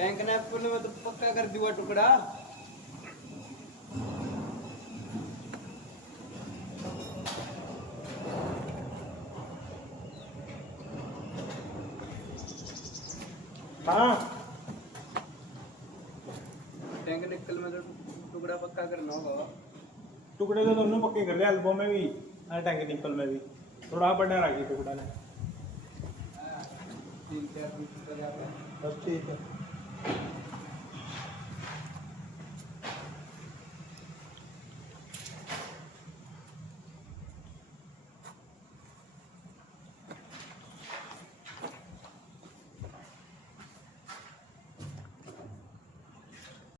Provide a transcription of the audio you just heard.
Tank ने अपन में तो पक्का कर दिया टुकड़ा। हाँ टैंक निकल में तो टुकड़ा पक्का करना होगा। टुकड़े तो दोनों पक्के कर लिया, एल्बो में भी और टैंक निकल में भी थोड़ा बड़ा रह गया टुकड़ा ने। ठीक है, बस ठीक है।